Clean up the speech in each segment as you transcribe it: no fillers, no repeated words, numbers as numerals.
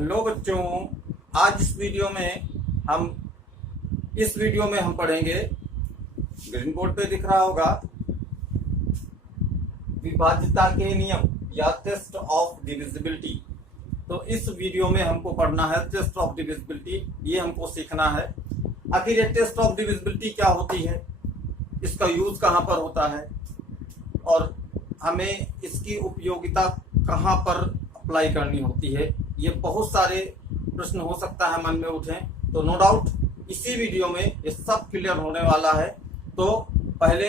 Hello बच्चों, आज इस वीडियो में हम पढ़ेंगे, ग्रीन बोर्ड पे दिख रहा होगा, विभाज्यता के नियम या टेस्ट ऑफ डिविजिबिलिटी। तो इस वीडियो में हमको पढ़ना है टेस्ट ऑफ डिविजिबिलिटी। ये हमको सीखना है आखिर ये टेस्ट ऑफ डिविजिबिलिटी क्या होती है, इसका यूज कहाँ पर होता है और हमें इसकी उपयोगिता कहाँ पर अप्लाई करनी होती है। ये बहुत सारे प्रश्न हो सकता है मन में उठे, तो नो डाउट इसी वीडियो में ये सब क्लियर होने वाला है। तो पहले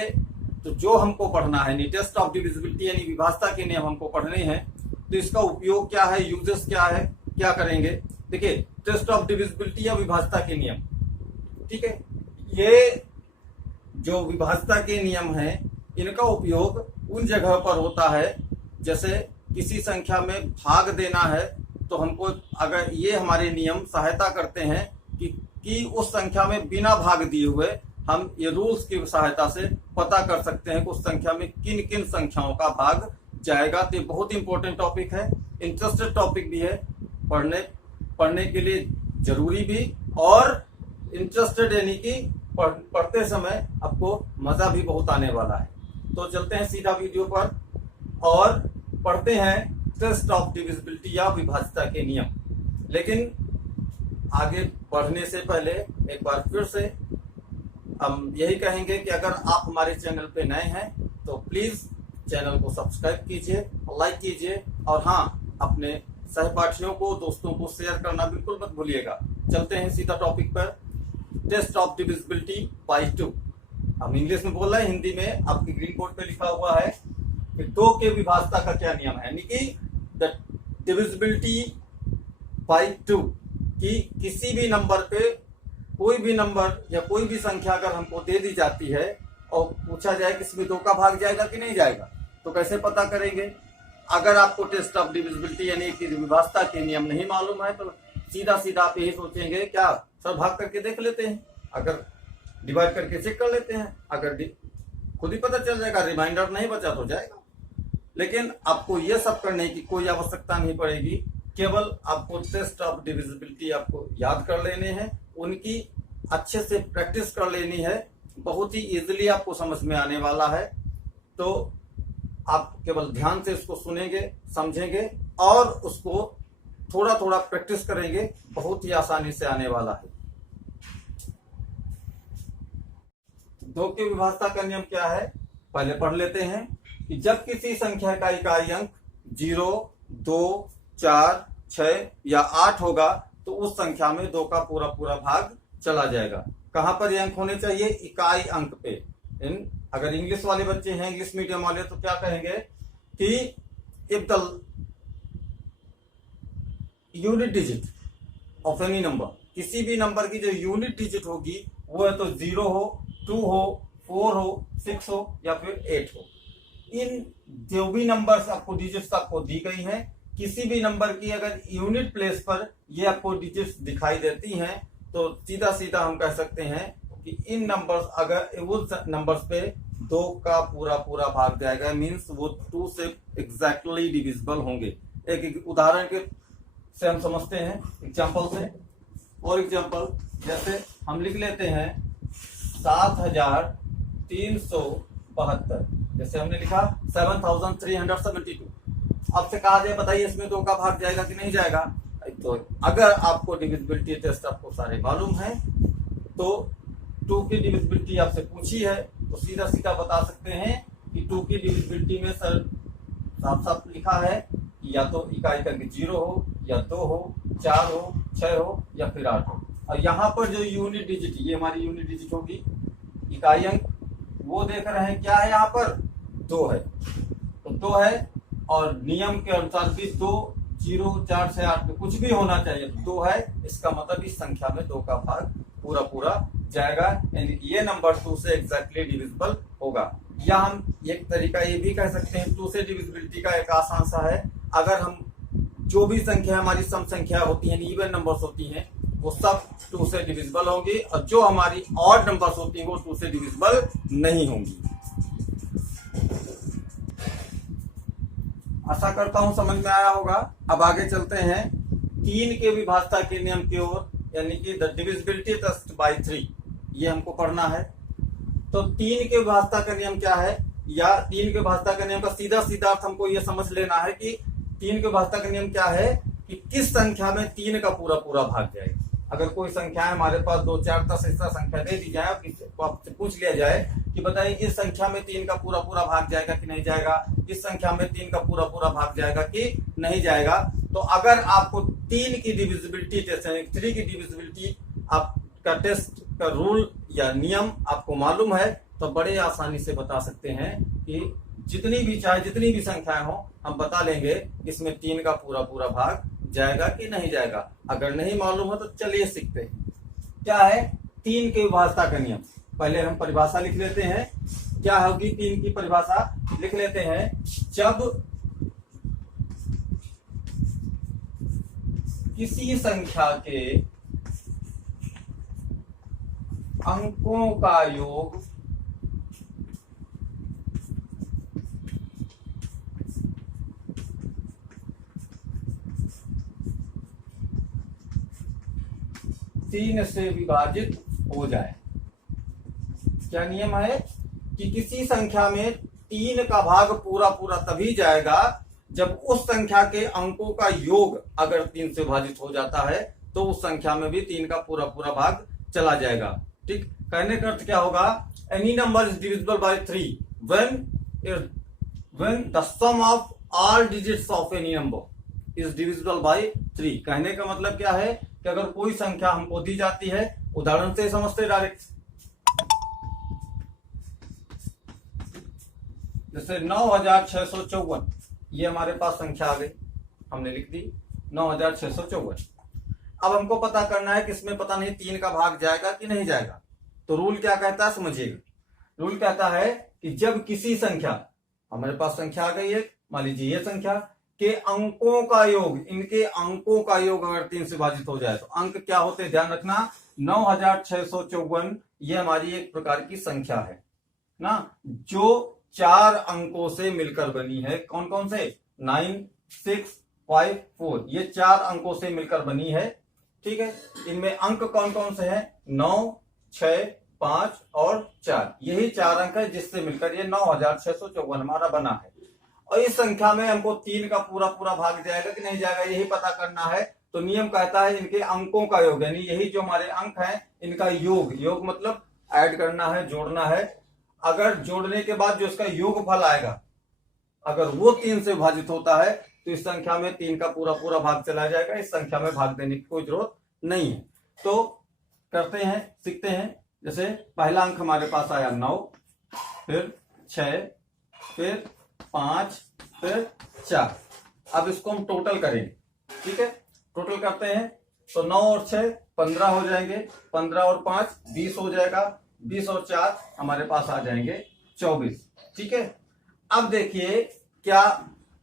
तो जो हमको पढ़ना है टेस्ट ऑफ डिविजिबिलिटी यानी विभाज्यता के नियम हमको पढ़ने हैं, तो इसका उपयोग क्या है, यूजेस क्या है, क्या करेंगे। देखिए, टेस्ट ऑफ डिविजिबिलिटी या विभाज्यता के नियम, ठीक है, ये जो विभाज्यता के नियम है इनका उपयोग उन जगह पर होता है जैसे किसी संख्या में भाग देना है, तो हमको अगर ये हमारे नियम सहायता करते हैं कि उस संख्या में बिना भाग दिए हुए हम ये रूल्स की सहायता से पता कर सकते हैं कि उस संख्या में किन किन संख्याओं का भाग जाएगा। तो ये बहुत इंपॉर्टेंट टॉपिक है, इंटरेस्टेड टॉपिक भी है, पढ़ने के लिए जरूरी भी, और इंटरेस्टेड यानी कि पढ़ते समय आपको मजा भी बहुत आने वाला है। तो चलते हैं सीधा वीडियो पर और पढ़ते हैं टेस्ट ऑफ डिविजिबिलिटी या विभाज्यता के नियम। लेकिन आगे बढ़ने से पहले एक बार फिर से हम यही कहेंगे कि अगर आप हमारे चैनल पे नए हैं तो प्लीज चैनल को सब्सक्राइब कीजिए, लाइक कीजिए, और हाँ, अपने सहपाठियों को, दोस्तों को शेयर करना बिल्कुल मत भूलिएगा। चलते हैं सीधा टॉपिक पर, टेस्ट ऑफ डिविजिबिलिटी बाय 2। हम इंग्लिश में बोल रहे हैं, हिंदी में आपकी ग्रीन बोर्ड पे लिखा हुआ है कि 2 के विभाज्यता का क्या नियम है, यानी कि द डिविजिबिलिटी बाय 2 कि किसी भी नंबर पे कोई भी नंबर या कोई भी संख्या अगर हमको दे दी जाती है और पूछा जाए कि इसमें 2 का भाग जाएगा कि नहीं जाएगा, तो कैसे पता करेंगे। अगर आपको टेस्ट ऑफ डिविजिबिलिटी यानी कि विभाज्यता के नियम नहीं मालूम है तो सीधा सीधा आप यही सोचेंगे, क्या सर भाग करके देख लेते हैं, अगर डिवाइड करके चेक कर लेते हैं, अगर खुद ही पता चल जाएगा, रिमाइंडर नहीं बचा तो जाएगा। लेकिन आपको यह सब करने की कोई आवश्यकता नहीं पड़ेगी, केवल आपको टेस्ट ऑफ डिविजिबिलिटी आपको याद कर लेने हैं, उनकी अच्छे से प्रैक्टिस कर लेनी है, बहुत ही इजीली आपको समझ में आने वाला है। तो आप केवल ध्यान से इसको सुनेंगे, समझेंगे और उसको थोड़ा थोड़ा प्रैक्टिस करेंगे, बहुत ही आसानी से आने वाला है। 2 के विभाज्यता का नियम क्या है, पहले पढ़ लेते हैं कि जब किसी संख्या का इकाई अंक 0, 2, 4, 6 या 8 होगा तो उस संख्या में 2 का पूरा पूरा भाग चला जाएगा। कहां पर ये अंक होने चाहिए, इकाई अंक पे। अगर इंग्लिश वाले बच्चे हैं, इंग्लिश मीडियम वाले, तो क्या कहेंगे कि if the unit digit of any number, किसी भी नंबर की जो यूनिट डिजिट होगी वो है तो 0 हो, 2 हो, 4 हो, 6 हो या फिर 8 हो। इन जो भी नंबर्स आपको डिजिट्स आपको दी गई हैं, किसी भी नंबर की अगर यूनिट प्लेस पर ये आपको डिजिट्स दिखाई देती हैं तो सीधा सीधा हम कह सकते हैं कि इन नंबर्स, अगर उस नंबर्स पे 2 का पूरा पूरा भाग जाएगा, मींस वो 2 से एग्जैक्टली डिविजिबल होंगे। एक उदाहरण के से हम समझते हैं, एग्जांपल से। और एग्जांपल जैसे हम लिख लेते हैं 7372, जैसे हमने लिखा 7372। आपसे कहा जाए बताइए इसमें 2 का भाग जाएगा कि नहीं जाएगा। तो अगर आपको डिविजिबिलिटी टेस्ट आपको सारे मालूम है तो 2 की डिविजिबिलिटी आपसे पूछी है तो सीधा सीधा बता सकते हैं कि 2 की डिविजिबिलिटी में सर साफ साफ लिखा है कि या तो इकाई का 0 हो, या 2 हो, 4 हो, 6 हो या फिर 8 हो। और यहाँ पर जो यूनिट डिजिट, ये हमारी यूनिट डिजिट होगी, इकाई अंक, वो देख रहे हैं क्या है, यहाँ पर 2 है, तो 2 है, और नियम के अनुसार भी 2, 0, 4, 6, 8 में कुछ भी होना चाहिए, 2 है, इसका मतलब इस संख्या में 2 का भाग पूरा पूरा जाएगा, यानी ये नंबर 2 से एग्जैक्टली डिविजिबल होगा। या हम एक तरीका ये भी कह सकते हैं, 2 से डिविजिबिलिटी का एक आसान सा है, अगर हम जो भी संख्या हमारी सम संख्या होती है, इवन नंबर्स होती हैं, वो सब 2 से डिविजिबल होंगी, और जो हमारी ऑड नंबर्स होती हैं वो 2 से डिविजिबल नहीं होंगी। आशा करता हूं समझ में आया होगा। अब आगे चलते हैं तीन के विभाजता के नियम की ओर, यानी कि द डिविजिबिलिटी टेस्ट बाय 3, ये हमको पढ़ना है। तो तीन के विभाजता का नियम क्या है, या तीन के विभाजता का नियम का सीधा सीधा अर्थ हमको ये समझ लेना है कि तीन के विभाजता का नियम क्या है कि किस संख्या में तीन का पूरा पूरा भाग जाएगा। अगर कोई संख्या है हमारे पास 2, 4, 10 ऐसा संख्या दे दी जाए और आपसे पूछ लिया जाए कि बताइए इस संख्या में तीन का पूरा पूरा भाग जाएगा कि नहीं जाएगा, इस संख्या में तीन का पूरा पूरा भाग जाएगा कि नहीं जाएगा, तो अगर आपको तीन की डिविजिबिलिटी टेस्ट यानी 3 की डिविजिबिलिटी आपका टेस्ट का रूल या नियम आपको मालूम है, तो बड़े आसानी से बता सकते हैं कि जितनी भी संख्याएं हो हम बता लेंगे इसमें तीन का पूरा पूरा भाग जाएगा कि नहीं जाएगा। अगर नहीं मालूम हो तो चलिए सीखते हैं क्या है तीन के विभाजता का नियम। पहले हम परिभाषा लिख लेते हैं, क्या होगी तीन की परिभाषा, लिख लेते हैं। जब किसी संख्या के अंकों का योग तीन से विभाजित हो जाए। क्या नियम है कि किसी संख्या में तीन का भाग पूरा पूरा तभी जाएगा जब उस संख्या के अंकों का योग अगर तीन से विभाजित हो जाता है तो उस संख्या में भी तीन का पूरा पूरा भाग चला जाएगा। ठीक, कहने का अर्थ क्या होगा, any number is divisible by 3 when the sum of all digits of any number is divisible by 3। कहने का मतलब क्या है कि अगर कोई संख्या हमको दी जाती है, उदाहरण से समझते डायरेक्ट, जैसे 9654, ये हमारे पास संख्या आ गई, हमने लिख दी 9654। अब हमको पता करना है कि इसमें पता नहीं तीन का भाग जाएगा कि नहीं जाएगा। तो रूल क्या कहता है समझिएगा। रूल कहता है कि जब किसी संख्या, हमारे पास संख्या आ गई है, मान लीजिए ये संख्या के अंकों का योग, इनके अंकों का योग अगर तीन से विभाजित हो जाए तो अंक क्या होते हैं, ध्यान रखना 9654 ये हमारी एक प्रकार की संख्या है ना, जो 4 अंकों से मिलकर बनी है। कौन कौन से, 9, 6, 5, 4, ये 4 अंकों से मिलकर बनी है। ठीक है, इनमें अंक कौन कौन से हैं, 9, 6, 5 और 4, यही 4 अंक है जिससे मिलकर ये 9654 हमारा बना है। और इस संख्या में हमको तीन का पूरा पूरा भाग जाएगा कि नहीं जाएगा यही पता करना है। तो नियम कहता है इनके अंकों का योग, यानी यही जो हमारे अंक हैं इनका योग, योग मतलब ऐड करना है, जोड़ना है। अगर जोड़ने के बाद जो इसका योगफल आएगा अगर वो 3 से विभाजित होता है तो इस संख्या में तीन का पूरा पूरा भाग चला जाएगा, इस संख्या में भाग देने की कोई जरूरत नहीं है। तो करते हैं, सीखते हैं। जैसे पहला अंक हमारे पास आया 9, फिर 6, फिर 5, फिर 4। अब इसको हम टोटल करेंगे। ठीक है, टोटल करते हैं तो 9 और 6 15 हो जाएंगे, 15 और 5 20 हो जाएगा, 20 और 4 हमारे पास आ जाएंगे 24। ठीक है, अब देखिए क्या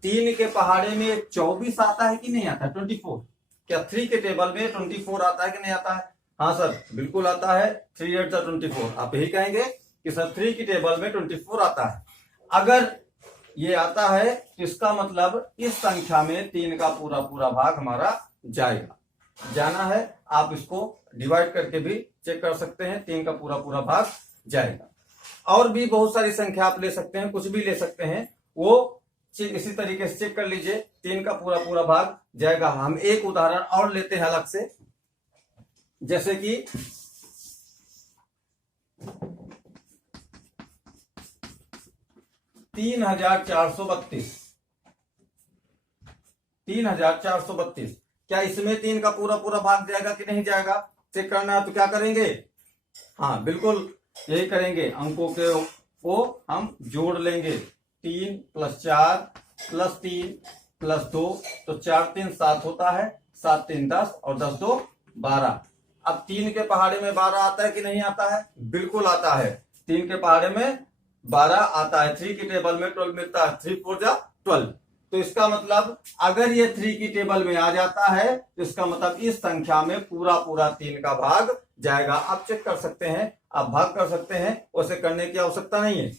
3 के पहाड़े में 24 आता है कि नहीं आता है, 24। क्या 3 के टेबल में 24 आता है कि नहीं आता है, हाँ सर बिल्कुल आता है, 3 8 24। आप यही कहेंगे कि सर 3 की टेबल में 24 आता है। अगर ये आता है तो इसका मतलब इस संख्या में 3 का पूरा पूरा भाग हमारा जाएगा, जाना है। आप इसको डिवाइड करके भी चेक कर सकते हैं, 3 का पूरा पूरा भाग जाएगा। और भी बहुत सारी संख्या आप ले सकते हैं, कुछ भी ले सकते हैं, वो इसी तरीके से चेक कर लीजिए 3 का पूरा पूरा भाग जाएगा। हम एक उदाहरण और लेते हैं अलग से, जैसे कि 3432। 3432 क्या इसमें 3 का पूरा पूरा भाग जाएगा कि नहीं जाएगा, चेक करना है तो क्या करेंगे, हाँ बिल्कुल यही करेंगे, अंकों के को हम जोड़ लेंगे। 3 + 4 + 3 + 2 तो 4 3 7 होता है, 7 3 10 और 10 2 12। अब 3 के पहाड़े में 12 आता है कि नहीं आता है, बिल्कुल आता है, 3 के पहाड़े में 12 आता है। 3 की टेबल में 12 मिलता है, 3 4 जा 12। तो इसका मतलब अगर ये 3 की टेबल में आ जाता है तो इसका मतलब इस संख्या में पूरा पूरा 3 का भाग जाएगा। आप चेक कर सकते हैं, आप भाग कर सकते हैं, उसे करने की आवश्यकता नहीं है।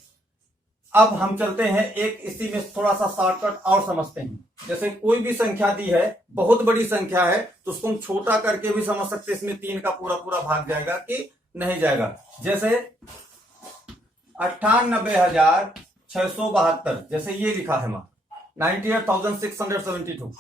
अब हम चलते हैं एक इसी में थोड़ा सा शॉर्टकट और समझते हैं। जैसे कोई भी संख्या दी है, बहुत बड़ी संख्या है, तो उसको हम छोटा करके भी समझ सकते हैं इसमें 3 का पूरा पूरा भाग जाएगा कि नहीं जाएगा। जैसे 98,672, जैसे ये लिखा है 98,672,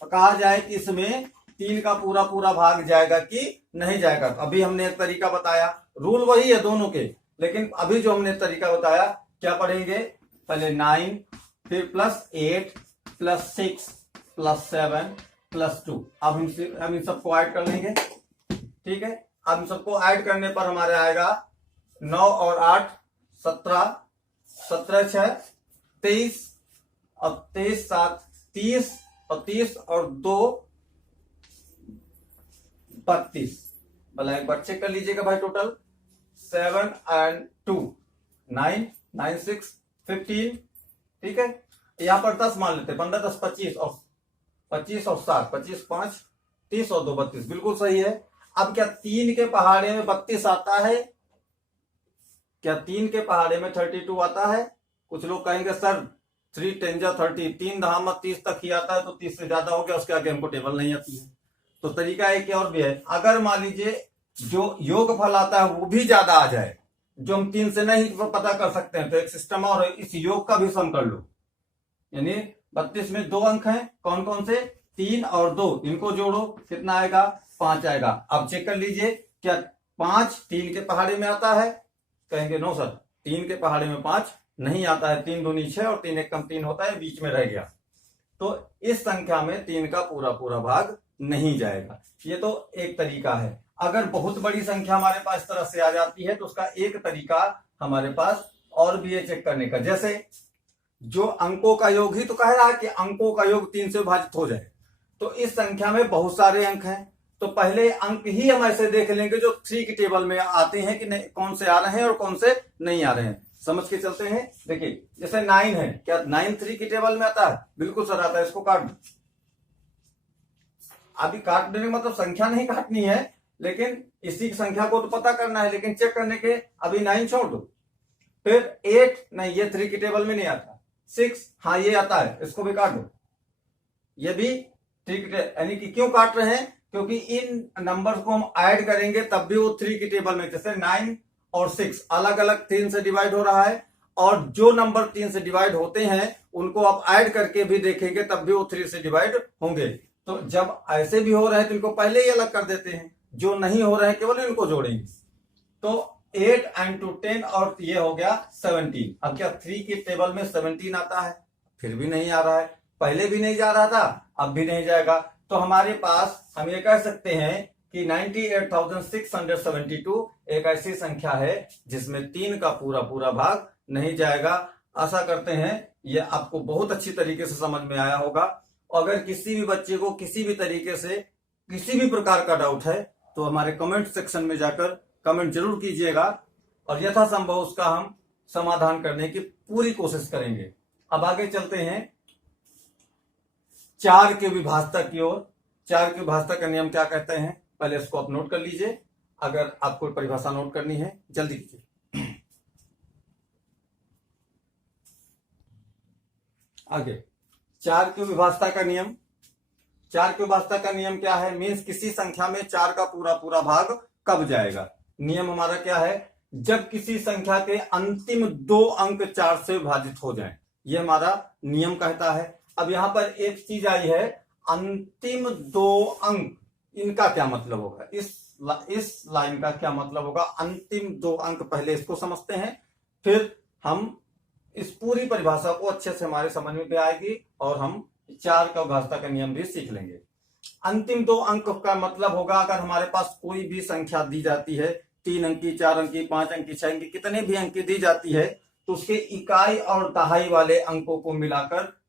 तो कहा जाए कि इसमें 3 का पूरा पूरा भाग जाएगा कि नहीं जाएगा। तो अभी हमने एक तरीका बताया, रूल वही है दोनों के, लेकिन अभी जो हमने तरीका बताया, क्या पढ़ेंगे, पहले 9 फिर +8 +6 +7 +2। अब हम इन सबको ऐड कर लेंगे, ठीक है। अब इन सबको ऐड करने पर हमारे आएगा 9 और 8 17, 17 6 23, और 23 7 30, और 30 और 2 32। भला एक बार चेक कर लीजिएगा भाई, टोटल 7 और 2 9 9 6 15, ठीक है। यहां पर 10 मान लेते हैं, 15 10 25 और 7 25 5 30 और 2 32, बिल्कुल सही है। अब क्या 3 के पहाड़े में 32 आता है? क्या 3 के पहाड़े में 32 आता है? कुछ लोग कहेंगे सर 3 10 30, 3 धाम 30 तक ही आता है, तो 30 से ज्यादा हो गया, उसके आगे हमको टेबल नहीं आती है। तो तरीका एक और भी है, अगर मान लीजिए जो योगफल आता है वो भी ज्यादा आ जाए, जो हम 3 से नहीं पता कर सकते हैं, तो एक सिस्टम और इस योग का भी सम कर लो। यानी 32 में 2 अंक हैं, कौन कौन से, 3 और 2, इनको जोड़ो, कितना आएगा, 5 आएगा। अब चेक कर लीजिए, क्या 5 3 के पहाड़े में आता है? कहेंगे नो सर, 3 के पहाड़े में 5 नहीं आता है, 3 दूनी 6 और 3 एक कम 3 होता है, बीच में रह गया। तो इस संख्या में 3 का पूरा पूरा भाग नहीं जाएगा। ये तो एक तरीका है। अगर बहुत बड़ी संख्या हमारे पास इस तरह से आ जाती है, तो उसका एक तरीका हमारे पास और भी है चेक करने का। जैसे जो अंकों का योग ही तो कह रहा है कि अंकों का योग 3 से विभाजित हो जाए, तो इस संख्या में बहुत सारे अंक हैं, तो पहले अंक ही हम ऐसे देख लेंगे जो 3 की टेबल में आते हैं कि नहीं, कौन से आ रहे हैं और कौन से नहीं आ रहे हैं, समझ के चलते हैं। देखिए जैसे 9 है, क्या 9 3 की टेबल में आता है? बिल्कुल सर आता है, इसको काट दो। अभी काट देने का मतलब संख्या नहीं काटनी है, लेकिन इसी संख्या को तो पता करना है, लेकिन चेक करने के अभी 9 छोड़ दो। फिर 8 नहीं, ये 3 की टेबल में नहीं आता। 6 हाँ ये आता है, इसको भी काट दो, ये भी 3 की टेबल, यानी कि क्यों काट रहे हैं, क्योंकि इन नंबर्स को हम ऐड करेंगे तब भी वो 3 की टेबल में, जैसे 9 और 6 अलग अलग 3 से डिवाइड हो रहा है, और जो नंबर 3 से डिवाइड होते हैं उनको आप ऐड करके भी देखेंगे तब भी वो 3 से डिवाइड होंगे। तो जब ऐसे भी हो रहे हैं तो इनको पहले ही अलग कर देते हैं, जो नहीं हो रहे हैं केवल इनको जोड़ेंगे। तो 8 and 2 10, और ये हो गया 17। अब क्या 3 की टेबल में 17 आता है? फिर भी नहीं आ रहा है, पहले भी नहीं जा रहा था, अब भी नहीं जाएगा। तो हमारे पास हम ये कह सकते हैं कि 98,672 एक ऐसी संख्या है जिसमें 3 का पूरा पूरा भाग नहीं जाएगा। आशा करते हैं ये आपको बहुत अच्छी तरीके से समझ में आया होगा। अगर किसी भी बच्चे को किसी भी तरीके से किसी भी प्रकार का डाउट है तो हमारे कमेंट सेक्शन में जाकर कमेंट जरूर कीजिएगा, और यथासंभव उसका हम समाधान करने की पूरी कोशिश करेंगे। अब आगे चलते हैं 4 के विभाजता की ओर। 4 के विभाजता का नियम क्या कहते हैं, पहले इसको आप नोट कर लीजिए, अगर आपको परिभाषा नोट करनी है जल्दी कीजिए। आगे 4 के विभाजता का नियम। 4 के विभाजता का नियम क्या है, मीन्स किसी संख्या में 4 का पूरा पूरा भाग कब जाएगा। नियम हमारा क्या है, जब किसी संख्या के अंतिम 2 अंक 4 से विभाजित हो जाएं, ये हमारा नियम कहता है। अब यहां पर एक चीज आई है, अंतिम 2 अंक, इनका क्या मतलब होगा, इस लाइन का क्या मतलब होगा, अंतिम 2 अंक, पहले इसको समझते हैं, फिर हम इस पूरी परिभाषा को अच्छे से हमारे समझ में भी आएगी और हम 4 का विभाजता का नियम भी सीख लेंगे। अंतिम 2 अंक का मतलब होगा, अगर हमारे पास कोई भी संख्या दी जाती है, 3 अंकी, 4 अंकी, 5 अंकी, 6 अंकी, कितने भी अंक दी जाती है, तो उसके इकाई और दहाई वाले अंकों को मिलाकर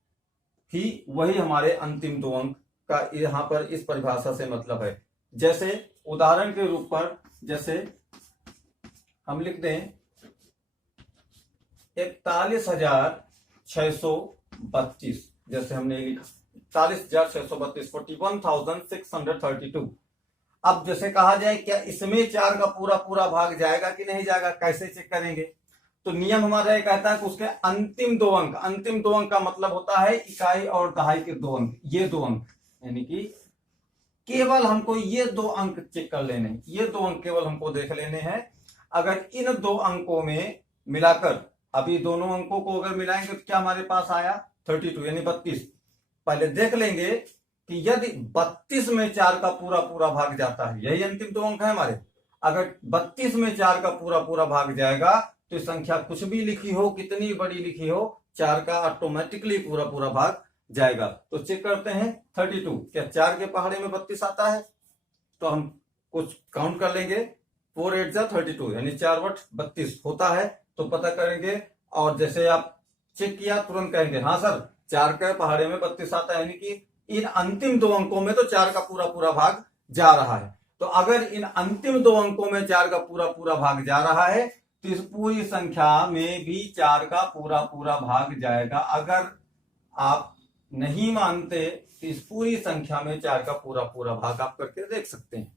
ही वही हमारे अंतिम 2 अंक का यहां पर इस परिभाषा से मतलब है। जैसे उदाहरण के रूप पर, जैसे हम लिख दें 41,632, जैसे हमने लिखा 41,632, 41,632। अब जैसे कहा जाए क्या इसमें 4 का पूरा पूरा भाग जाएगा कि नहीं जाएगा, कैसे चेक करेंगे, तो नियम हमारा ये कहता है कि उसके अंतिम दो अंक का मतलब होता है इकाई और दहाई के 2 अंक, ये 2 अंक, यानी कि केवल हमको ये 2 अंक चेक कर लेने हैं, ये 2 अंक केवल हमको देख लेने हैं। अगर इन 2 अंकों में मिलाकर, अभी दोनों अंकों को अगर मिलाएंगे तो क्या हमारे पास आया 32 यानी 32। पहले देख लेंगे कि यदि 32 में 4 का पूरा पूरा भाग जाता है, यही अंतिम 2 अंक है हमारे, अगर 32 में 4 का पूरा पूरा भाग जाएगा तो संख्या कुछ भी लिखी हो, कितनी बड़ी लिखी हो, 4 का ऑटोमेटिकली पूरा पूरा भाग जाएगा। तो चेक करते हैं 32, क्या 4 के पहाड़े में 32 आता है? तो हम कुछ काउंट कर लेंगे, 4 8 जा 32 यानी 4 बट 32 होता है, तो पता करेंगे। और जैसे आप चेक किया तुरंत कहेंगे हाँ सर 4 के पहाड़े में 32 आता है, यानी कि इन अंतिम 2 अंकों में तो 4 का पूरा पूरा भाग जा रहा है। तो अगर इन अंतिम 2 अंकों में 4 का पूरा पूरा भाग जा रहा है तो इस पूरी संख्या में भी 4 का पूरा पूरा भाग जाएगा। अगर आप नहीं मानते तो इस पूरी संख्या में 4 का पूरा पूरा भाग आप करके देख सकते हैं,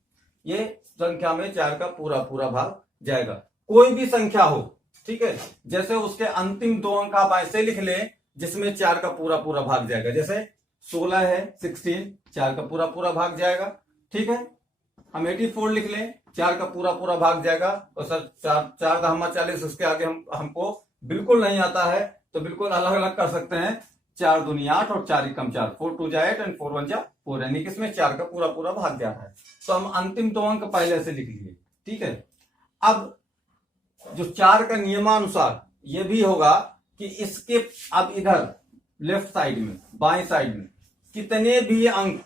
ये संख्या में 4 का पूरा पूरा भाग जाएगा। कोई भी संख्या हो, ठीक है, जैसे उसके अंतिम 2 अंक आप ऐसे लिख लें जिसमें 4 का पूरा पूरा भाग जाएगा, जैसे 16 है 16, 4 का पूरा पूरा भाग जाएगा। ठीक है, हम 84 लिख लें, 4 का पूरा पूरा भाग जाएगा। और सर 4 दहमा 40, उसके आगे हमको बिल्कुल नहीं आता है, तो बिल्कुल अलग अलग कर सकते हैं, 4 दूनी 8 और 4 एकम 4, 4 2 जा 8 एंड 4 1 जा 4, यानी कि इसमें 4 का पूरा पूरा भाग जा रहा है। तो हम अंतिम 2 अंक पहले से लिख लिए। ठीक है, अब जो 4 का नियमानुसार ये भी होगा कि इसके अब इधर लेफ्ट साइड में, बाएं साइड में कितने भी अंक,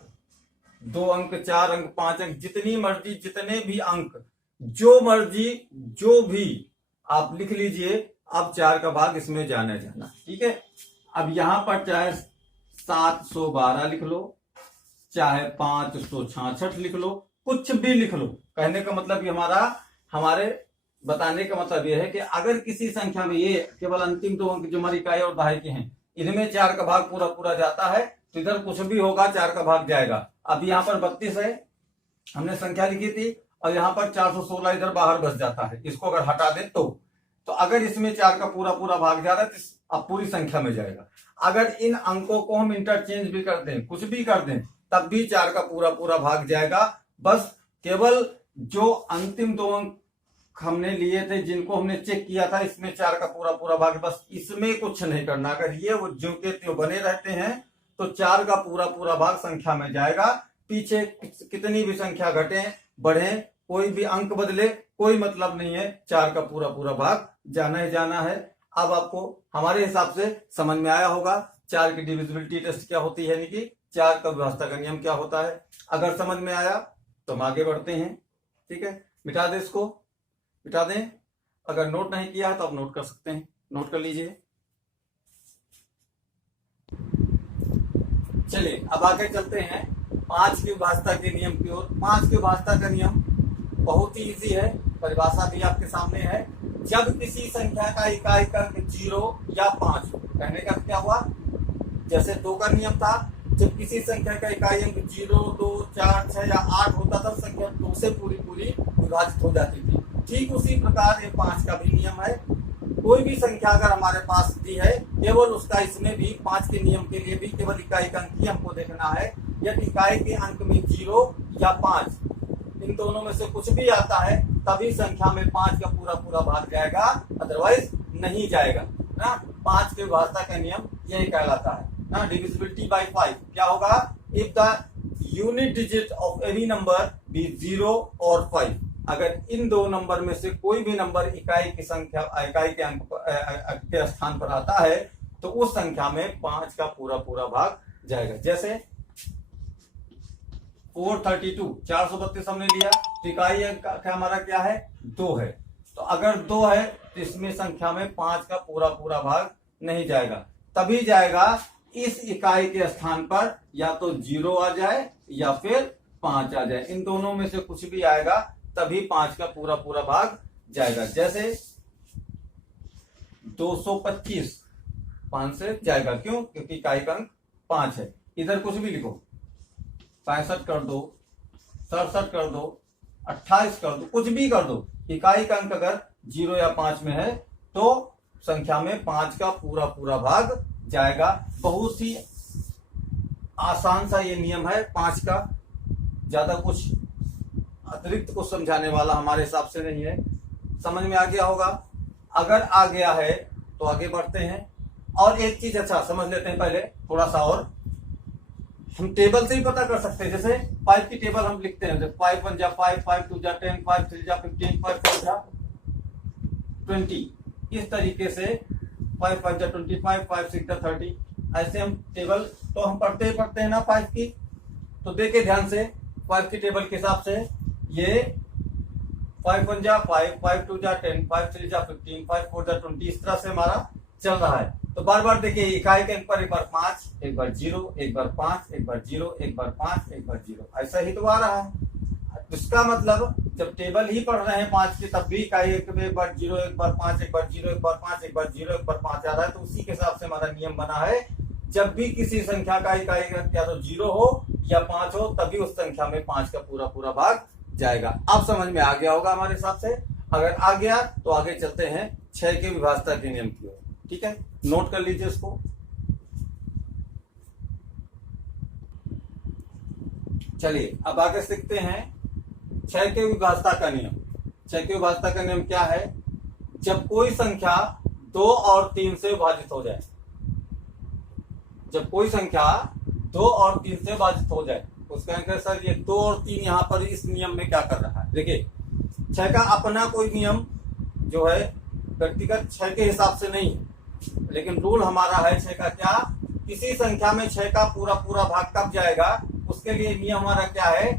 2 अंक 4 अंक 5 अंक, जितनी मर्जी जितने भी अंक, जो मर्जी जो भी आप लिख लीजिए। अब 4 का भाग इसमें जाना जाना। ठीक है, अब यहां पर चाहे 712 लिख लो, चाहे 566 लिख लो, कुछ भी लिख लो। कहने का मतलब ये हमारे बताने का मतलब यह है कि अगर किसी संख्या में, ये केवल अंतिम 2 अंक जो हमारी इकाई और दहाई के हैं, इनमें 4 का भाग पूरा पूरा जाता है तो इधर कुछ भी होगा 4 का भाग जाएगा। अब यहाँ पर 32 है, हमने संख्या लिखी थी, और यहाँ पर 416 इधर बाहर बच जाता है, इसको अगर हटा दे तो अगर इसमें 4 का पूरा पूरा भाग जा रहा है तो अब पूरी संख्या में जाएगा। अगर इन अंकों को हम इंटरचेंज भी कर दें, कुछ भी कर दें, तब भी 4 का पूरा पूरा भाग जाएगा। बस केवल जो अंतिम 2 अंक हमने लिए थे, जिनको हमने चेक किया था, इसमें 4 का पूरा पूरा भाग, बस इसमें कुछ नहीं करना। अगर ये वो ज्यों के त्यों बने रहते हैं तो 4 का पूरा पूरा भाग संख्या में जाएगा। पीछे कितनी भी संख्या घटे बढ़े, कोई भी अंक बदले, कोई मतलब नहीं है, 4 का पूरा पूरा भाग जाना ही जाना है। अब आपको हमारे हिसाब से समझ में आया होगा 4 की डिविजिबिलिटी टेस्ट क्या होती है, यानी कि 4 का विभाज्यता का नियम क्या होता है। अगर समझ में आया तो हम आगे बढ़ते हैं। ठीक है, मिटा दे, इसको मिटा दें। अगर नोट नहीं किया है तो आप नोट कर सकते हैं, नोट कर लीजिए। चलिए अब आगे चलते हैं 5 की विभाज्यता के नियम की ओर। 5 की विभाज्यता का नियम बहुत ही इजी है, परिभाषा भी आपके सामने है। जब किसी संख्या का इकाई अंक 0 या 5, कहने का क्या हुआ, जैसे 2 का नियम था, जब किसी संख्या का इकाई अंक 0, 2, 4, 6 या 8 होता था, संख्या 2 से पूरी पूरी विभाजित हो जाती थी। ठीक उसी प्रकार ये 5 का भी नियम है। कोई भी संख्या अगर हमारे पास दी है, केवल उसका इसमें भी 5 के नियम के लिए भी केवल इकाई का अंक ही हमको देखना है। यदि इकाई के अंक में 0 या 5, इन दोनों में से कुछ भी आता है, तभी संख्या में 5 का पूरा पूरा भाग जाएगा, अदरवाइज नहीं जाएगा ना। 5 के विभाज्यता का नियम यही कहलाता है ना, डिविजिबिलिटी बाय 5। क्या होगा, if the unit digit of any number be 0 और 5, अगर इन 2 नंबर में से कोई भी नंबर इकाई की संख्या, इकाई के अंक के स्थान पर आता है, तो उस संख्या में 5 का पूरा पूरा भाग जाएगा। जैसे 432, 432 हमने लिया, तो इकाई अंक हमारा क्या है, 2 है। तो अगर 2 है तो इसमें संख्या में 5 का पूरा पूरा भाग नहीं जाएगा, तभी जाएगा इस इकाई के स्थान पर या तो 0 आ जाए या फिर 5 आ जाए। इन दोनों में से कुछ भी आएगा तभी 5 का पूरा पूरा भाग जाएगा। जैसे 225 5 से जाएगा, क्यों, क्योंकि इकाई का अंक 5 है। इधर कुछ भी लिखो, 65 कर दो, 67 कर दो, 28 कर दो, कुछ भी कर दो, इकाई का अंक अगर 0 या 5 में है तो संख्या में 5 का पूरा पूरा भाग जाएगा। बहुत ही आसान सा ये नियम है 5 का, ज्यादा कुछ अतिरिक्त को समझाने वाला हमारे हिसाब से नहीं है। समझ में आ गया होगा। अगर आ गया है तो आगे बढ़ते हैं। और एक चीज अच्छा समझ लेते हैं पहले थोड़ा सा, और हम टेबल से ही पता कर सकते हैं। जैसे 5 की टेबल हम लिखते हैं, 5 1 जा 5, 5 2 जा 10, 5 3 जा 15, 5 4 जा 20। इस तरीके से 5 5 जा 25, 5 6 जा 30। ऐसे हम टेबल तो हम पढ़ते हैं ना 5 की। तो देखे ध्यान से 5 की टेबल के हिसाब से ये 5 1 जा 5, 5 2 जा 10, 5 3 जा 15, 5 4 जा 20। इस तरह से हमारा चल रहा है। तो बार बार देखिए इकाई के अंक पर एक बार 5, एक बार 0, एक बार 5, एक बार 0, एक बार 5, एक बार 0, ऐसा ही तो आ रहा है। इसका मतलब जब टेबल ही पढ़ रहे हैं 5 की, तब भी इकाई एक बार 0, एक बार 5, एक बार 0, एक बार 5, एक बार 0, एक बार 5 आ रहा है। तो उसी के हिसाब से हमारा नियम बना है, जब भी किसी संख्या का इकाई या तो 0 हो या 5 हो, तभी उस संख्या में 5 का पूरा पूरा भाग जाएगा। अब समझ में आ गया होगा हमारे हिसाब से। अगर आ गया तो आगे चलते हैं 6 के विभाज्यता के नियम की ओर। ठीक है, नोट कर लीजिए इसको। चलिए अब आगे सीखते हैं 6 के विभाज्यता का नियम। 6 के विभाज्यता का नियम क्या है? जब कोई संख्या 2 और 3 से विभाजित हो जाए, जब कोई संख्या 2 और 3 से विभाजित हो जाए, उसका आंसर सर ये 2 और 3 यहां पर इस नियम में क्या कर रहा है? देखिए 6 का अपना कोई नियम जो है व्यक्तिगत 6 के हिसाब से नहीं है, लेकिन रूल हमारा है 6 का क्या, किसी संख्या में 6 का पूरा पूरा भाग कब जाएगा, उसके लिए नियम हमारा क्या है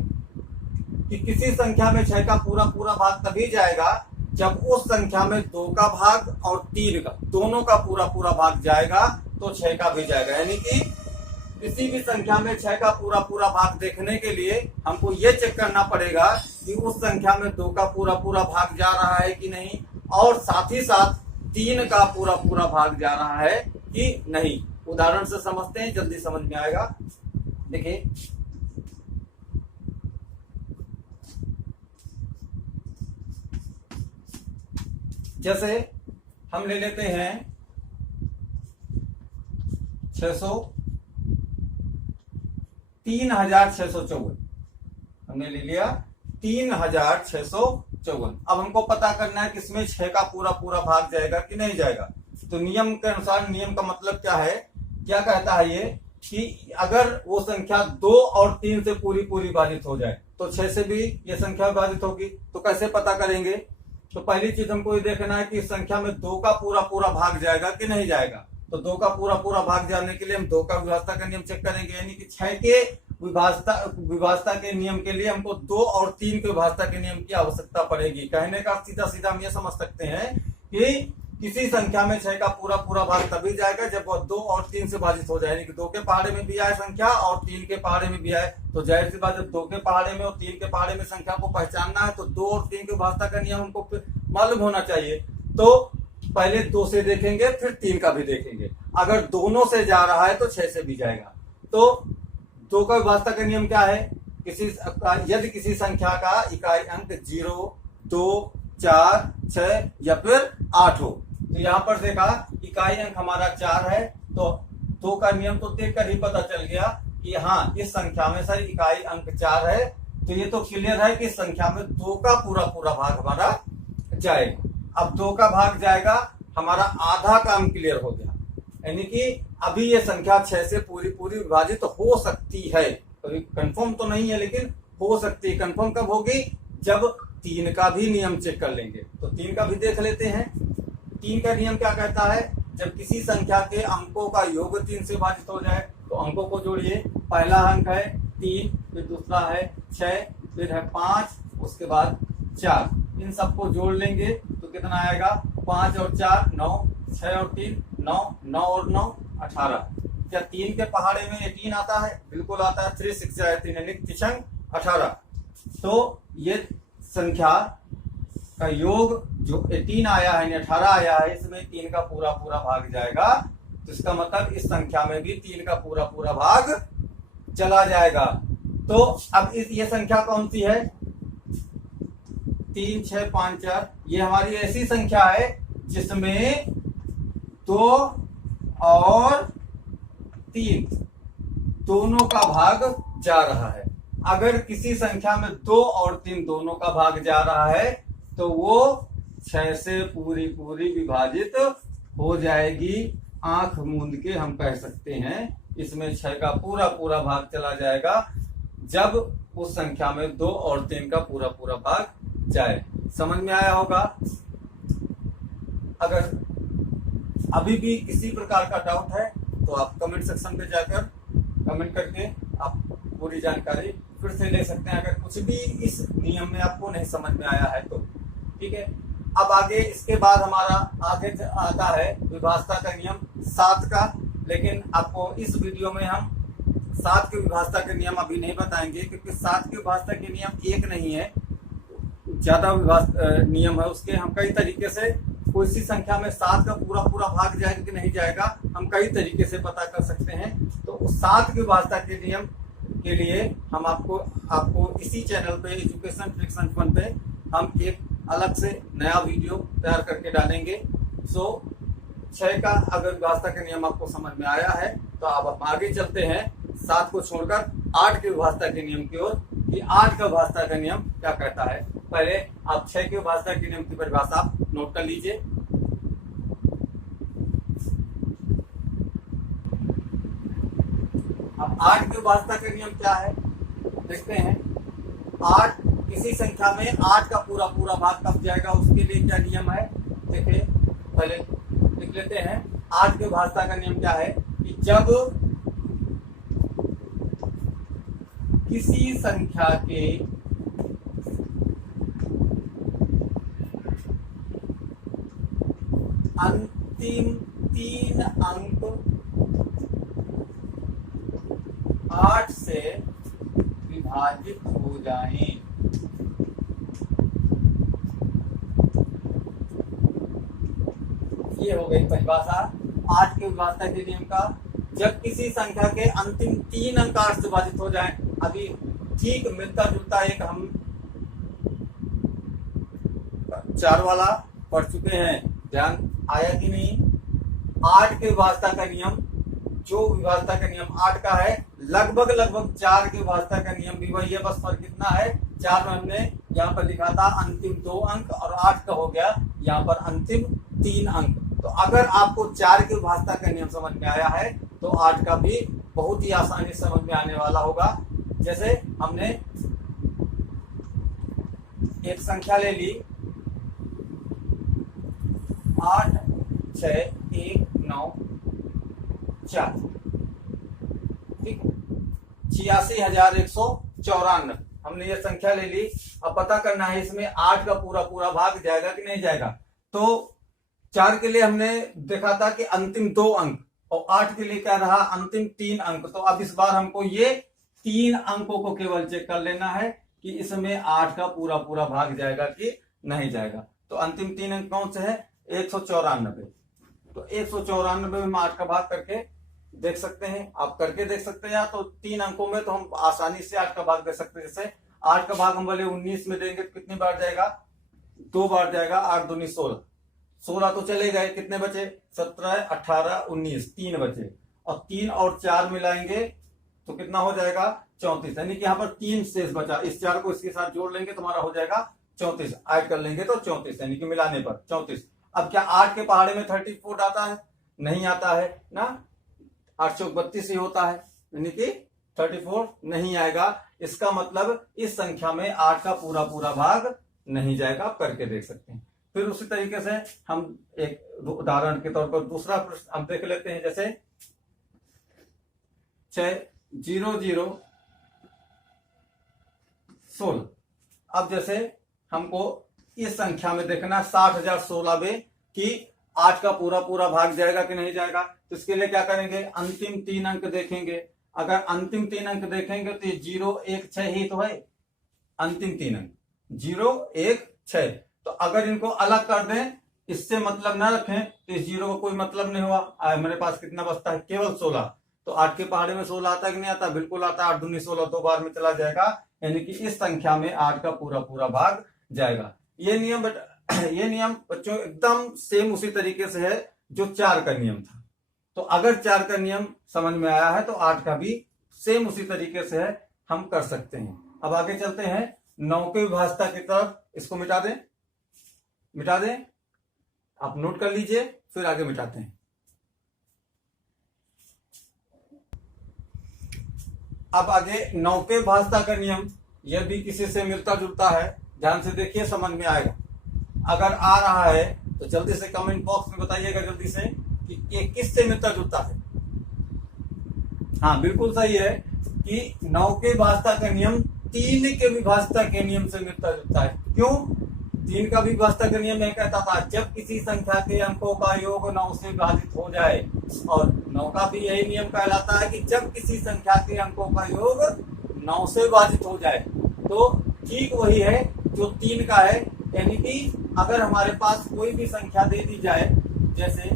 कि किसी संख्या में 6 का पूरा पूरा भाग तभी जाएगा जब उस संख्या में 2 का भाग और 3 का दोनों का पूरा पूरा भाग जाएगा, तो 6 का भी जाएगा। यानी कि किसी भी संख्या में 6 का पूरा पूरा भाग देखने के लिए हमको ये चेक करना पड़ेगा कि उस संख्या में 2 का पूरा पूरा भाग जा रहा है कि नहीं, और साथ ही साथ 3 का पूरा पूरा भाग जा रहा है कि नहीं। उदाहरण से समझते हैं, जल्दी समझ में आएगा। देखिए जैसे हम ले लेते हैं 3654, हमने ले लिया 3654। अब हमको पता करना है कि इसमें 6 का पूरा पूरा भाग जाएगा कि नहीं जाएगा। तो नियम के अनुसार, नियम का मतलब क्या है, क्या कहता है ये कि अगर वो संख्या 2 और 3 से पूरी पूरी विभाजित हो जाए तो 6 से भी ये संख्या विभाजित होगी। तो कैसे पता करेंगे? तो पहली चीज हमको ये देखना है कि इस संख्या में 2 का पूरा पूरा भाग जाएगा कि नहीं जाएगा। तो 2 का पूरा पूरा भाग जाने के लिए हम 2 का विभाज्यता का नियम चेक करेंगे। यानी कि 6 के विभाज्यता के नियम के लिए हमको 2 और 3 के विभाज्यता के नियम की आवश्यकता पड़ेगी। कहने का सीधा सीधा हम ये समझ सकते हैं कि किसी संख्या में 6 का पूरा पूरा भाग तभी जाएगा जब वह 2 और 3 से विभाजित हो जाए। यानी कि 2 के पहाड़े में भी आए संख्या और 3 के पहाड़े में भी आए, तो जाहिर सी बात है 2 के पहाड़े में और 3 के पहाड़े में संख्या को पहचानना है, तो 2 और 3 के विभाज्यता का नियम हमको मालूम होना चाहिए। तो पहले 2 से देखेंगे, फिर 3 का भी देखेंगे। अगर दोनों से जा रहा है तो 6 से भी जाएगा। तो 2 का विभाज्यता का नियम क्या है? यदि किसी संख्या का इकाई अंक 0, 2, 4, 6 या फिर 8 हो, तो यहाँ पर देखा इकाई अंक हमारा 4 है, तो 2 का नियम तो देखकर ही पता चल गया कि हाँ इस संख्या में सर इकाई अंक 4 है। तो ये तो क्लियर है कि संख्या में 2 का पूरा पूरा भाग हमारा जाएगा। अब 2 का भाग जाएगा, हमारा आधा काम क्लियर हो गया। यानी कि अभी ये संख्या 6 से पूरी पूरी विभाजित हो सकती है, कभी कंफर्म तो नहीं है लेकिन हो सकती है। कंफर्म कब होगी? जब 3 का भी नियम चेक कर लेंगे। तो 3 का भी देख लेते हैं। 3 का नियम क्या कहता है? जब किसी संख्या के अंकों का योग 3 से विभाजित हो जाए तो अंकों को जोड़िए। पहला अंक है 3, फिर दूसरा है 6, फिर है 5, उसके बाद 4। इन सबको जोड़ लेंगे तो कितना आएगा? 5 और 4 9, 6 और 3 9, 9 और 9 18। क्या 3 के पहाड़े में 18 आता है? बिल्कुल आता है। 3 6 3 18। तो ये संख्या का योग जो 18 आया है, 18 आया है, इसमें 3 का पूरा पूरा भाग जाएगा। तो इसका मतलब इस संख्या में भी 3 का पूरा पूरा भाग चला जाएगा। तो अब ये संख्या कौन सी है? 3 6 5 4। ये हमारी ऐसी संख्या है जिसमें 2 और 3 दोनों का भाग जा रहा है। अगर किसी संख्या में 2 और 3 दोनों का भाग जा रहा है तो वो 6 से पूरी पूरी विभाजित हो जाएगी। आंख मूंद के हम कह सकते हैं इसमें 6 का पूरा पूरा भाग चला जाएगा जब उस संख्या में 2 और 3 का पूरा पूरा भाग जाए। समझ में आया होगा। अगर अभी भी किसी प्रकार का डाउट है तो आप कमेंट सेक्शन पे जाकर कमेंट करके आप पूरी जानकारी फिर से ले सकते हैं, अगर कुछ भी इस नियम में आपको नहीं समझ में आया है तो। ठीक है, अब आगे इसके बाद हमारा आगे आता है विभाजता का नियम 7 का, लेकिन आपको इस वीडियो में हम 7 के विभाजता के नियम अभी नहीं बताएंगे, क्योंकि 7 के विभाजता के नियम एक नहीं है, ज्यादा नियम है उसके। हम कई तरीके से कोई सी संख्या में 7 का पूरा पूरा भाग जाएगा कि नहीं जाएगा हम कई तरीके से पता कर सकते हैं। तो 7 के विभाजता के नियम के लिए हम आपको इसी चैनल पे एजुकेशन फ्रिक्शन फन पे हम एक अलग से नया वीडियो तैयार करके डालेंगे। 6 का अगर विभाजता का नियम आपको समझ में आया है तो अब हम आगे चलते हैं 7 को छोड़कर 8 के विभाजता के नियम की ओर, कि 8 का विभाजता का नियम क्या कहता है। पहले आप 6 के विभाजता के नियम की परिभाषा नोट कर लीजिए। अब 8 के विभाजता का नियम क्या है देखते हैं। 8 किसी संख्या में 8 का पूरा पूरा भाग कब जाएगा उसके लिए क्या नियम है देखिए, पहले लिख लेते हैं। 8 के विभाजता का नियम क्या है कि जब किसी संख्या के अंतिम 3 अंक 8 से विभाजित हो जाएं, ये हो गई परिभाषा 8 के विभाजता के नियम का। जब किसी संख्या के अंतिम 3 अंक 8 से विभाजित हो जाएं, अभी ठीक मिलता जुलता एक हम 4 वाला पढ़ चुके हैं, ध्यान आया कि नहीं। 8 के विभाजता का नियम, जो विभाजता का नियम 8 का है लगभग 4 के विभाजता का नियम भी वही है, बस फर्क कितना है 4 में हमने यहाँ पर लिखा था अंतिम 2 अंक और 8 का हो गया यहाँ पर अंतिम 3 अंक। तो अगर आपको 4 के विभाजता का नियम समझ में आया है तो 8 का भी बहुत ही आसानी से समझ में आने वाला होगा। जैसे हमने एक संख्या ले ली 8 6 1 9 4, ठीक, 86,194 हमने ये संख्या ले ली। अब पता करना है इसमें 8 का पूरा पूरा भाग जाएगा कि नहीं जाएगा। तो 4 के लिए हमने देखा था कि अंतिम 2 अंक और 8 के लिए क्या रहा अंतिम 3 अंक। तो अब इस बार हमको ये 3 अंकों को केवल चेक कर लेना है कि इसमें 8 का पूरा पूरा भाग जाएगा कि नहीं जाएगा। तो अंतिम 3 अंक कौन से है 194। तो 194 में हम 8 का भाग करके देख सकते हैं, आप करके देख सकते हैं, या तो 3 अंकों में तो हम आसानी से 8 का भाग दे सकते हैं। जैसे 8 का भाग हम वाले 19 में देंगे तो कितनी बार जाएगा 2 बार जाएगा, 8 दूनी 16, 16 तो चले गए, कितने बचे 17 18 19 3 बचे, और 3 और 4 मिलाएंगे तो कितना हो जाएगा 34, यानी कि यहाँ पर 3 शेष बचा। इस 4 को इसके साथ जोड़ लेंगे तो हमारा हो जाएगा 34, ऐड कर लेंगे तो 34, यानी कि मिलाने पर 34। अब क्या 8 के पहाड़े में 34 आता है, नहीं आता है ना, 8 चौक 32 ही होता है, यानी कि 34 नहीं आएगा। इसका मतलब इस संख्या में 8 का पूरा पूरा भाग नहीं जाएगा, आप करके देख सकते हैं। फिर उसी तरीके से हम एक उदाहरण के तौर पर दूसरा प्रश्न हम देख लेते हैं। जैसे 6 0 0 16। अब जैसे हमको इस संख्या में देखना 60,016 में कि 8 का पूरा पूरा भाग जाएगा कि नहीं जाएगा। तो इसके लिए क्या करेंगे अंतिम 3 अंक देखेंगे। अगर अंतिम 3 अंक देखेंगे तो ये 0 1 6 ही तो है अंतिम 3 अंक 0 1 6। तो अगर इनको अलग कर दें, इससे मतलब ना रखें तो इस 0 का कोई मतलब नहीं हुआ। मेरे पास कितना बचता है केवल 16। तो 8 के पहाड़े में 16 आता है कि नहीं आता, बिल्कुल आता है। 8 दूनी 16 2 बार में चला जाएगा, यानी कि इस संख्या में 8 का पूरा पूरा भाग जाएगा। ये नियम बच्चों एकदम सेम उसी तरीके से है जो 4 का नियम था। तो अगर 4 का नियम समझ में आया है तो 8 का भी सेम उसी तरीके से है, हम कर सकते हैं। अब आगे चलते हैं 9 के विभाज्यता की तरफ। इसको मिटा दें, आप नोट कर लीजिए, फिर आगे मिटाते हैं। अब आगे 9 के विभाज्यता का नियम, यह भी किसी से मिलता जुलता है। ध्यान से देखिए, समझ में आएगा। अगर आ रहा है तो जल्दी से कमेंट बॉक्स में बताइएगा जल्दी से कि ये किससे मिलता जुलता है। हाँ, बिल्कुल सही है कि 9 के विभाज्यता का नियम 3 के विभाज्यता के नियम से मिलता जुलता है। क्यों? 3 का विभाज्यता का नियम यह कहता था जब किसी संख्या के अंकों का योग 9 से विभाजित हो जाए, और 9 का भी यही नियम कहलाता है कि जब किसी संख्या के अंकों का योग 9 से विभाजित हो जाए। तो ठीक वही है जो 3 का है, यानी कि अगर हमारे पास कोई भी संख्या दे दी जाए, जैसे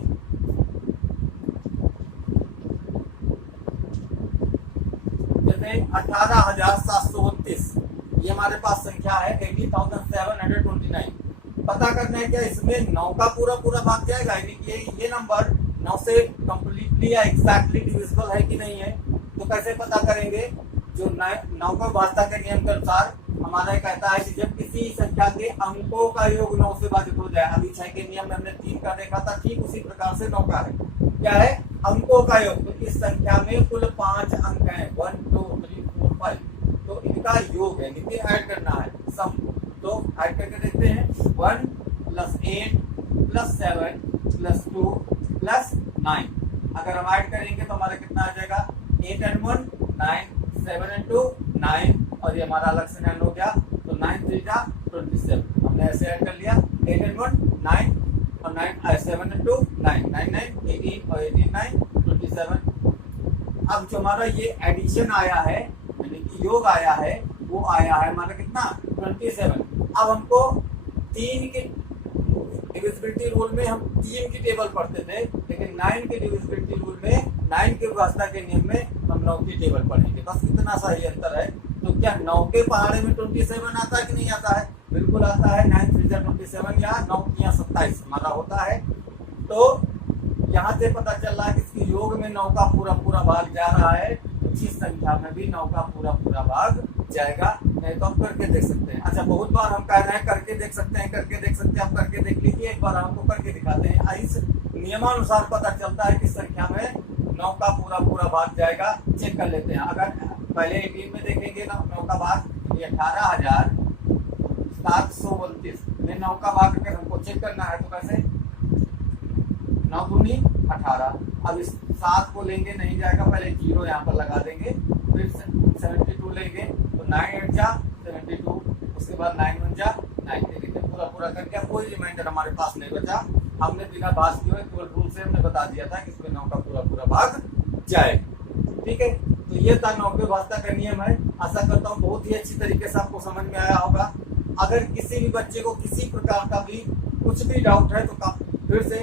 18,729, ये हमारे पास संख्या है 80,729। पता करना है क्या इसमें 9 का पूरा भाग जाएगा, यानी कि ये नंबर 9 से कंप्लीटली या एग्जैक्टली डिविजिबल है कि नहीं है। तो कैसे पता करेंगे? जो 9 का विभाज्यता के नियम के अनुसार हमारा कहता है कि जब किसी संख्या के अंकों का योग 9 से विभाजित हो जाए। अभी 6 के नियम में हमने 3 का देखा था, ठीक उसी प्रकार से 9 का है। क्या है? अंकों का योग। तो इस संख्या में कुल 5 अंक हैं, 1 2 3 4 5। तो इनका योग है, नीचे ऐड करना है सम। तो ऐड करके देखते हैं, 1 + 8 + 7 + 2 + 9। अगर हम ऐड करेंगे तो हमारा कितना आ जाएगा? 8 and 1 9, 7 and 2 9, और ये हमारा अलग से 9 हो गया। तो 9 3 जा 27। हमने ऐसे ऐड कर लिया, 8 and 1 9 और 9 7 and 2 9 9 9 18 और 18 9 27। अब जो हमारा ये एडिशन आया है, यानी कि योग आया है, वो आया है हमारा कितना? 27। अब हमको 3 के डिविजिबिलिटी रूल में हम 3 की टेबल पढ़ते थे, लेकिन 9 के डिविजिबिलिटी रूल में 9 के विभाज्यता के नियम में हम 9 की टेबल पढ़ेंगे। बस इतना सा ही अंतर है। तो क्या 9 के पहाड़े में 27 आता है कि नहीं आता है? बिल्कुल आता है। 9 3 27 या 9 3 27 हमारा होता है। तो यहाँ से पता चल रहा है कि इसके योग में 9 का पूरा भाग जा रहा है, इस संख्या में भी 9 का पूरा भाग जाएगा। नहीं तो हम करके देख सकते हैं। अच्छा, बहुत बार हम कह रहे हैं करके देख सकते हैं, करके देख सकते हैं। आप करके देख लीजिए, एक बार हमको करके दिखाते हैं। इस नियमानुसार पता चलता है कि संख्या में 9 का पूरा भाग जाएगा। चेक कर लेते हैं। अगर पहले 18 में देखेंगे 9 का भाग, 18,732 में 9 का भाग अगर हमको चेक करना है तो कैसे? 9 दूनी 18। अब इस 7 को लेंगे, नहीं जाएगा, पहले 0 यहाँ पर लगा देंगे, फिर 72 लेंगे तो 9 8 जा 72, उसके बाद 9 1 जा 9। देखिए पूरा कर दिया, कोई रिमाइंडर हमारे पास नहीं बचा। हमने बिना भाग किए केवल रूल से हमने बता दिया था कि इसमें 9 का पूरा भाग जाएगा। ठीक है, तो ये था 9 के विभाज्यता का नियम है। आशा करता हूँ बहुत ही अच्छी तरीके से आपको समझ में आया होगा। अगर किसी भी बच्चे को किसी प्रकार का भी कुछ भी डाउट है तो फिर से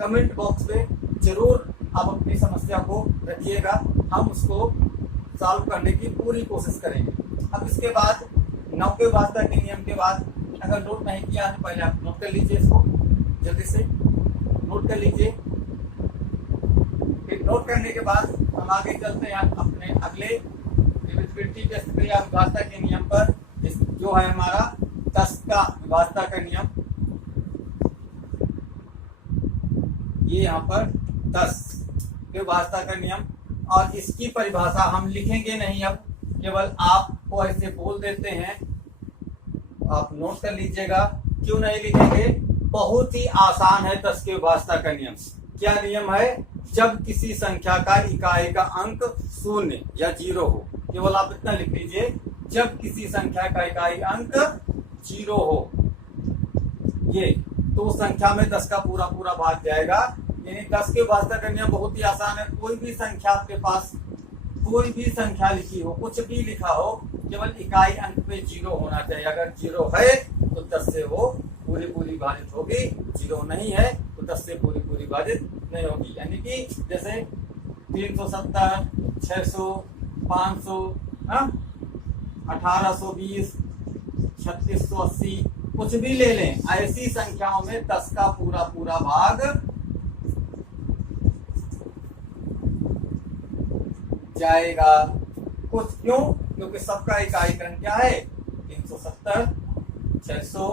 कमेंट बॉक्स में जरूर आप अपनी समस्या को रखिएगा, हम उसको सॉल्व करने की पूरी कोशिश करेंगे। अब इसके बाद 9 के विभाज्यता के नियम के बाद अगर नोट नहीं किया है तो पहले आप नोट कर लीजिए, इसको जल्दी से नोट कर लीजिए। फिर नोट करने के बाद हम आगे चलते हैं अपने अगले डिविजिबिलिटी टेस्ट या विभाज्यता के नियम पर, जो है हमारा 10 का विभाज्यता का नियम। ये यहाँ पर 10 के विभाज्यता का नियम, और इसकी परिभाषा हम लिखेंगे नहीं, अब केवल आपको ऐसे बोल देते हैं। आप नोट कर लीजिएगा। क्यों नहीं लिखेंगे? बहुत ही आसान है 10 के विभाज्यता का नियम। क्या नियम है? जब किसी संख्या का इकाई का अंक 0 या 0 हो, केवल आप इतना लिख लीजिए, जब किसी संख्या का इकाई अंक 0 हो, ये तो संख्या में 10 का पूरा भाग जाएगा। यानी 10 के विभाज्यता का नियम बहुत ही आसान है। कोई भी संख्या आपके पास, कोई भी संख्या लिखी हो, कुछ भी लिखा हो, केवल इकाई अंक पे 0 होना चाहिए। अगर 0 है तो 10 से वो पूरी विभाजित होगी, 0 नहीं है तो 10 से पूरी विभाजित नहीं होगी। यानी कि जैसे 370, 600, 500, 1820, 3680, कुछ भी ले लें, ऐसी संख्याओं में 10 का पूरा भाग जाएगा कुछ। क्यों? क्योंकि सबका इकाईकरण क्या है? 370, 600,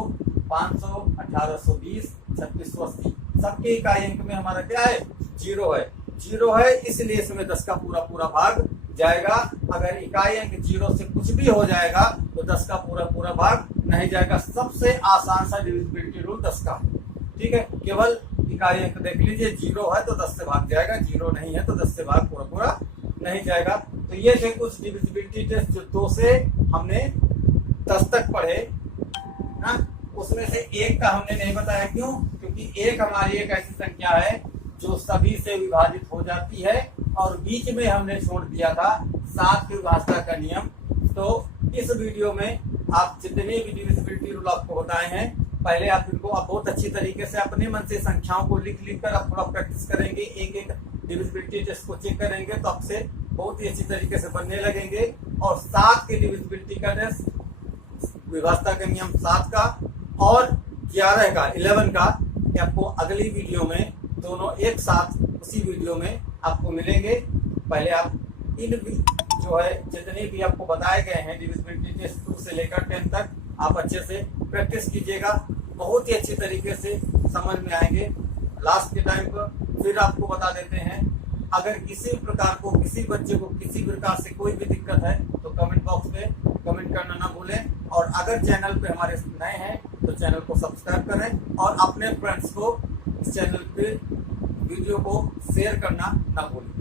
500, 1820, 3680। सबके इकाई अंक में हमारा क्या है? 0 है। 0 है, इसलिए इसमें 10 का पूरा पूरा भाग जाएगा। अगर इकाई अंक 0 से कुछ भी हो जाएगा तो 10 का पूरा पूरा भाग नहीं जाएगा। सबसे आसान सा डिविजिबिलिटी रूल 10 का है। ठीक है, केवल इकाई अंक देख लीजिए, 0 है तो 10 से भाग जाएगा, 0 नहीं है तो 10 से भाग पूरा पूरा नहीं जाएगा। तो ये थे कुछ डिविजिबिलिटी टेस्ट जो 2 से हमने 10 तक पढ़े ना। उसमें से एक का हमने नहीं बताया। क्यों? क्योंकि एक हमारी एक ऐसी संख्या है जो सभी से विभाजित हो जाती है, और बीच में हमने छोड़ दिया था 7 की विभाजता का नियम। तो इस वीडियो में आप जितने भी डिविजिबिलिटी रूल आपको बताए हैं, पहले आप इनको आप बहुत अच्छी तरीके से अपने मन से संख्याओं को लिख लिख कर आप थोड़ा प्रैक्टिस करेंगे, एक एक डिविजिबिलिटी टेस्ट को चेक करेंगे तो आपसे बहुत ही अच्छी तरीके से बनने लगेंगे। और 7 की डिविजिबिलिटी का टेस्ट, विभाजता का नियम 7 का और 11 का 11 का आपको अगली वीडियो में दोनों एक साथ उसी वीडियो में आपको मिलेंगे। पहले आप इन जो है जितने भी आपको बताए गए हैं डिविजिबिलिटी टेस्ट 2 से लेकर 10 तक आप अच्छे से प्रैक्टिस कीजिएगा, बहुत ही अच्छी तरीके से समझ में आएंगे। लास्ट के टाइम पर फिर आपको बता देते हैं, अगर किसी प्रकार को किसी बच्चे को किसी प्रकार से कोई भी दिक्कत है तो कमेंट बॉक्स में कमेंट करना ना भूलें। और अगर चैनल पे हमारे नए हैं तो चैनल को सब्सक्राइब करें और अपने फ्रेंड्स को इस चैनल पे वीडियो को शेयर करना ना भूलें।